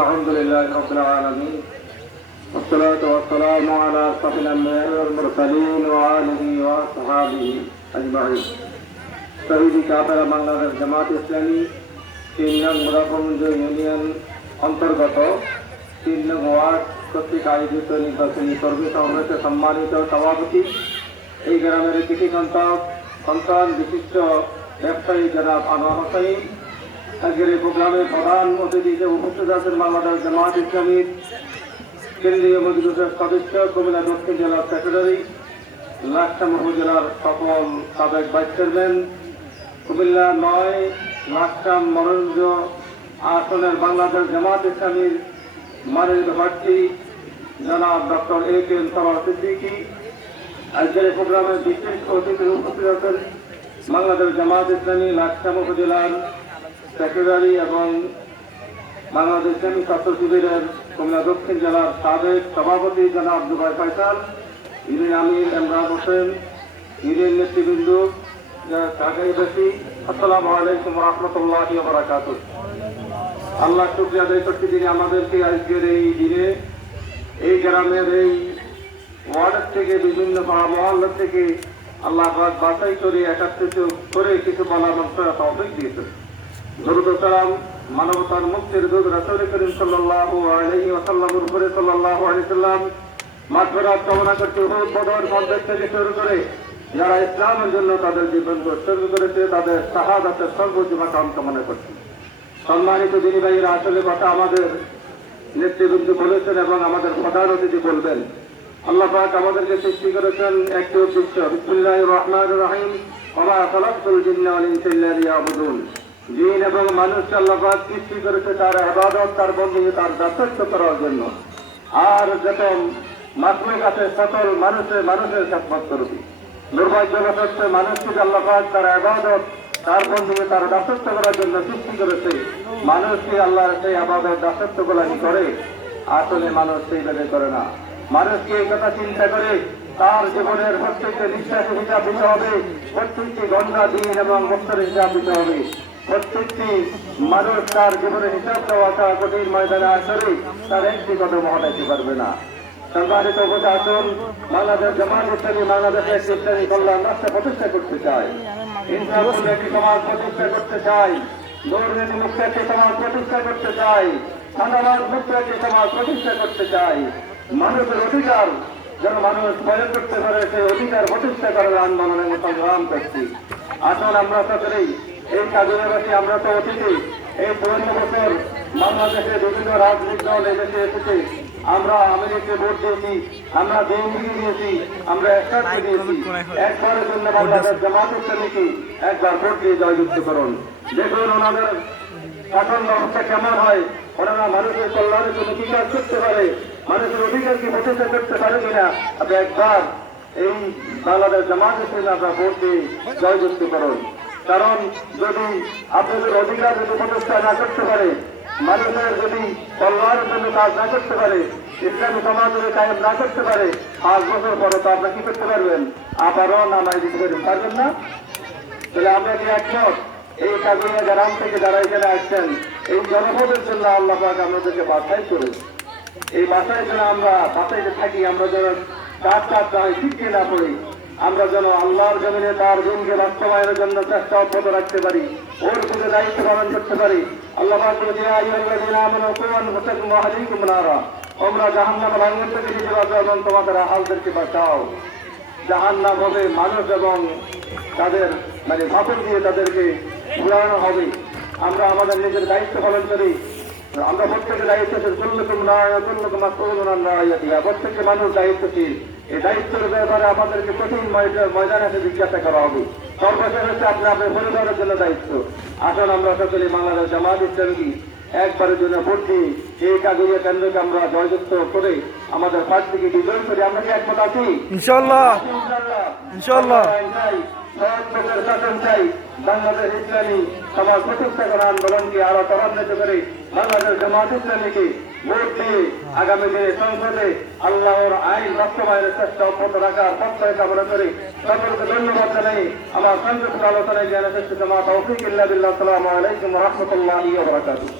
الحمد لله رب العالمين والصلاة والسلام على أشرف الأنبياء والمرسلين وآله وأصحابه أجمعين। শহীদি কাফেলা বাংলাদেশ জামাত ইসলামী ৩ নং মুরাদগঞ্জ ইউনিয়ন অন্তর্গত ৩ নং ওয়ার্ড কর্তৃক আয়োজিত নির্বাচনী কর্মী সমাবেশে সম্মানিত সভাপতি, এই গ্রামের কৃষি সন্তান বিশিষ্ট ব্যবসায়ী জনাব আনোয়ার হোসেন, আজকের এই প্রোগ্রামে প্রধান অতিথি হিসেবে উপস্থিত আছেন বাংলাদেশ জামাত ইসলামীর কেন্দ্রীয় মজলিসের সদস্য, কুমিল্লা দক্ষিণ জেলার সেক্রেটারি, লাকসাম উপজেলার সকল সাবেক ভাইস চেয়ারম্যান, কুমিল্লা ৯ লাকসাম মরঞ্জ আসনের বাংলাদেশ জামাত ইসলামীর মাননীয় প্রার্থী জনাব ডক্টর A.K.M. সরওয়ার সিদ্দিকী। আজকের এই প্রোগ্রামে বিশেষ অতিথি উপস্থিত আছেন বাংলাদেশ জামাত ইসলামী লাকসাম উপজেলার সেক্রেটারি এবং বাংলাদেশ ইসলামী ছাত্র শিবিরের কুমিল্লা দক্ষিণ জেলার সাবেক সভাপতি জনাব জুবাই ফয়সাল, ইউনিয়ন আমির ইমরান হোসেন, ইউনিয়ন নেতৃবৃন্দ, ঢাকাবাসী, আসসালামু আলাইকুম ওয়া রাহমাতুল্লাহি ওয়া বারাকাতুহু। আল্লাহ শুকরিয়া আদায় করতে তিনি আমাদেরকে আজকের এই দিনে এই গ্রামের এই ওয়ার্ড থেকে বিভিন্ন মহল্লা থেকে আল্লাহ পাক বাছাই করে একত্রিত করে কিছু বলার মন্ত্রণা তৌফিক দিয়েছেন। দরুদ ও সালাম মানবতার মুক্তির দূত রাসূল করিম সাল্লাল্লাহু আলাইহি ওয়াসাল্লামের উপরে সাল্লাল্লাহু আলাইহি সাল্লাম মাগফিরাত কামনা করতে উহুদ বদর খন্দক থেকে শুরু করে যারা ইসলামের জন্য তাদের জীবনকে উৎসর্গ করেছে তাদের শাহাদাতের সর্বোচ্চ মাকাম কামনা করছি। সম্মানিত দিনী ভাইয়েরা, আসলে কথা আমাদের নেতৃবৃন্দ বলেছেন এবং আমাদের প্রধান অতিথি বলবেন। আল্লাহ পাক আমাদেরকে সৃষ্টি করেছেন একটি উদ্দেশ্য, বিসমিল্লাহির রহমানির রহিম, ওয়া মা খালাকতুল জিন্না ওয়াল ইনসা ইল্লা লিয়াবুদুন। জিন এবং মানুষকে আল্লাহ পাক সৃষ্টি করেছে তার ইবাদত, তার বندگی, তার দাসত্ব করার জন্য। আর যত মাখলুক আছে সকল মানুষের খেদমত করবে। দুর্ভাগ্যবশত হচ্ছে মানুষকে আল্লাহ পাক তার ইবাদত, তার বندگی, তার দাসত্ব করার জন্য সৃষ্টি করেছে। মানুষকে আল্লাহর সেই ইবাদত দাসত্ব গোলামি করে, আসলে মানুষ সেইভাবে করে না। মানুষকে এই কথা চিন্তা করে তার জীবনের প্রত্যেকটি নিঃশ্বাসের হিসাব দিতে হবে, প্রত্যেকটি ঘন্টা, দিন এবং বছরের হিসাব দিতে হবে। প্রত্যেকটি মানুষ তার জীবনের হিসাব দেওয়া ছাড়া কঠিন ময়দানে আসলে তার একটি কদম হটাইতে পারবে না। সম্মানিত প্রশাসন, বাংলাদেশ জামাত ইসলামী বাংলাদেশে একটি ইসলামী কল্যাণ রাষ্ট্র প্রতিষ্ঠা করতে চায়, ইনসাফপূর্ণ একটি সমাজ প্রতিষ্ঠা করতে চায়, দুর্নীতি মুক্ত একটি সমাজ প্রতিষ্ঠা করতে চায়, চাঁদাবাজ মুক্ত একটি সমাজ প্রতিষ্ঠা করতে চায়। মানুষের অধিকার যেন মানুষ প্রয়োগ করতে পারে, সেই অধিকার প্রতিষ্ঠা করার আন্দোলনে সংগ্রাম করছি। আসুন আমরা সকলেই এই কাজবাসী, আমরা তো অতিথি, এই ৫৪ বছর বাংলাদেশে বিভিন্ন রাজনৈতিক দল এদেশে এসেছে। আমরা আমেরিকাকে ভোট দিয়েছি, আমরা বিএনপিকে দিয়েছি, আমরা একসাথে দিয়েছি। একবারের জন্য বাংলাদেশ জামাত ইসলামীকে একবার ভোট দিয়ে জয়যুক্ত করুন। দেখুন ওনাদের শাসন ব্যবস্থা কেমন হয়, ওনারা মানুষের কল্যাণের জন্য কি কাজ করতে পারে, মানুষের অধিকার কি প্রতিষ্ঠা করতে পারে কিনা। আপনি একবার এই বাংলাদেশ জামাত ইসলামী আপনার ভোট দিয়ে জয়যুক্ত করুন। কারণ যদি আপনাদের অধিকার যদি প্রতিষ্ঠা না করতে পারে, মানুষের যদি কল্যাণের জন্য কাজ না করতে পারে, ইসলামী সমাজ যদি কায়েম না করতে পারে, ৫ বছর পরে তো আপনারা কি করতে পারবেন? আবারও নামাই দিতে পারবেন না। তাহলে আমরা কি একমত? এই কাজে গ্রাম থেকে যারা এখানে আসছেন, এই জনপদের জন্য আল্লাহ পাক আমাদেরকে বাছাই করেছে। এই বাছাই যেন আমরা বাছাইতে থাকি, আমরা যেন কাজ শিখতে না পড়ি, আমরা যেন আল্লাহর জমিনে তার দিনকে বাস্তবায়নের জন্য চেষ্টা অব্যাহত রাখতে পারি, ওর দিকে দায়িত্ব পালন করতে পারি। আল্লাহ পাক বলেছেন, ইয়া আইয়ুহাল্লাযীনা আমানু কু আনফুসাকুম ওয়া আহলিকুম নারা। তোমরা জাহান্নামের আগুন থেকে নিজে বাঁচাও এবং তোমাদের আহলদেরকে বাঁচাও। জাহান্নাম হবে মানুষ এবং তাদের ভাবন দিয়ে তাদেরকে ঘুরানো হবে। আমরা আমাদের নিজের দায়িত্ব পালন করি। আমরা প্রত্যেকের দায়িত্বশীল, কুল্লুকুম রায়িন কুল্লুকুম মাসউলুন আন রাইয়াতিহা। প্রত্যেকটি মানুষ দায়িত্বশীল। এই দায়িত্বের ব্যাপারে আমাদেরকে কঠিন ময়দানে এসে জিজ্ঞাসা করা হবে। সর্বশেষ হচ্ছে আপনার পরিবারের জন্য দায়িত্ব। আসুন আমরা সকলে বাংলাদেশ জামাত ইসলামী একবারের জন্য ভোট দিয়ে এই কাজরিয়া কেন্দ্রকে আমরা জয়যুক্ত করে আমাদের প্রার্থীকে বিজয় করি। আমরা কি একমত আছি? ইনশাআল্লাহ ইনশাআল্লাহ শাসন চাই। বাংলাদেশ ইসলামী সমাজ প্রতিষ্ঠা করার আন্দোলনকে আরো ত্বরান্বিত করে বাংলাদেশ জামাত ইসলামীকে ভোট দিয়ে আগামী দিনে সংসদে আল্লাহর আইন বাস্তবায়নের চেষ্টা অব্যাহত রাখার প্রত্যয় কামনা করে সকলকে ধন্যবাদ জানাই। আমার সংযুক্ত আলোচনায় জ্ঞান চেষ্টা তৌফিক ইল্লা বিল্লাহ। আসসালামু আলাইকুম ওয়া রাহমাতুল্লাহি ওয়া বারাকাতুহু।